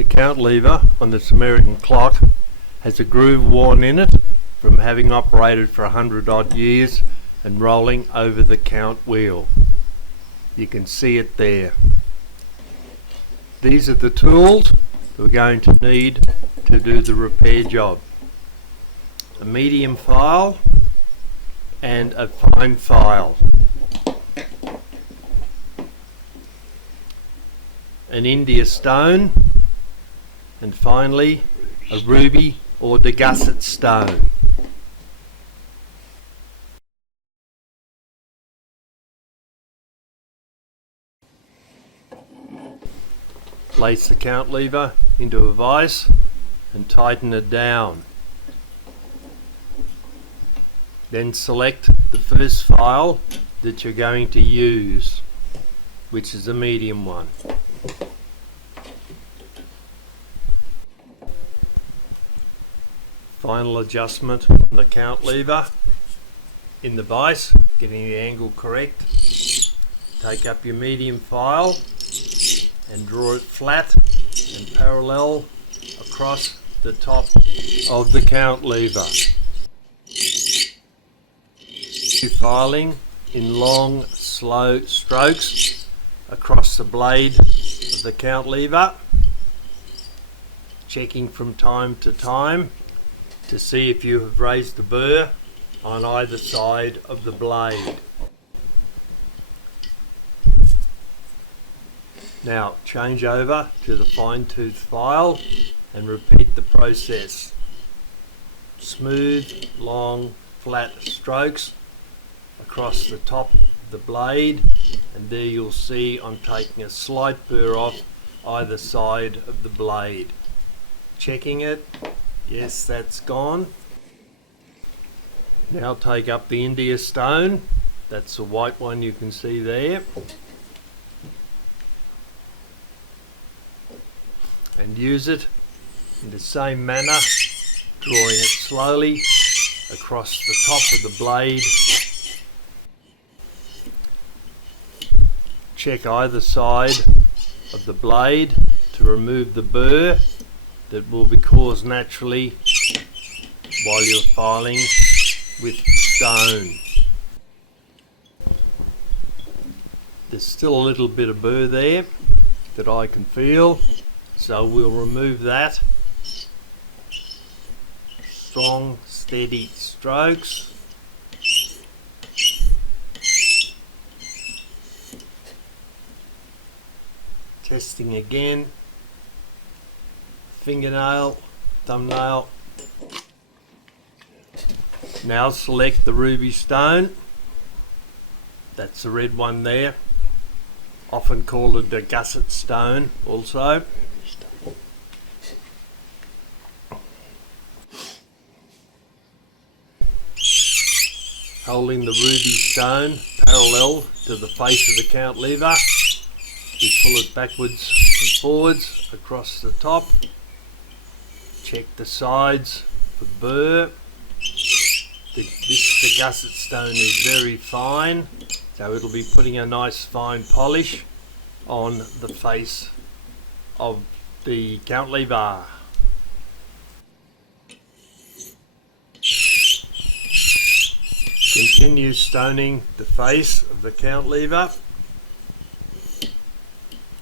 The count lever on this American clock has a groove worn in it from having operated for 100 odd years and rolling over the count wheel. You can see it there. These are the tools that we're going to need to do the repair job. A medium file and a fine file. An India stone, and finally a ruby or degusset stone. Place the count lever into a vise and tighten it down. Then select the first file that you're going to use, which is a medium one. Final adjustment on the count lever in the vise, getting the angle correct. Take up your medium file and draw it flat and parallel across the top of the count lever. Filing in long, slow strokes across the blade of the count lever, checking from time to time to see if you have raised the burr on either side of the blade. Now change over to the fine tooth file and repeat the process. Smooth, long, flat strokes across the top of the blade, and there you'll see I'm taking a slight burr off either side of the blade. Checking it. Yes, that's gone. Now take up the India stone. That's the white one you can see there. And use it in the same manner, drawing it slowly across the top of the blade. Check either side of the blade to remove the burr that will be caused naturally while you're filing with the stone. There's still a little bit of burr there that I can feel, so we'll remove that. Strong, steady strokes. Testing again. Fingernail, thumbnail. Now select the ruby stone. That's the red one there. Often called a degusset stone also. Holding the ruby stone parallel to the face of the count lever, we pull it backwards and forwards across the top. Check the sides for burr. This degusset stone is very fine, so it'll be putting a nice fine polish on the face of the count lever. Continue stoning the face of the count lever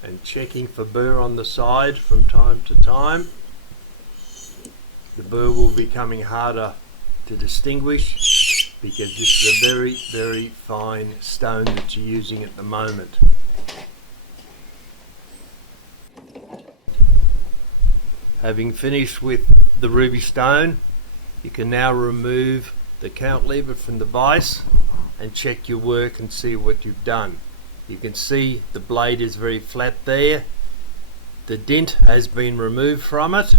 and checking for burr on the side from time to time. The burr will be becoming harder to distinguish because this is a very, very fine stone that you're using at the moment. Having finished with the ruby stone, you can now remove the count lever from the vise and check your work and see what you've done. You can see the blade is very flat there. The dent has been removed from it.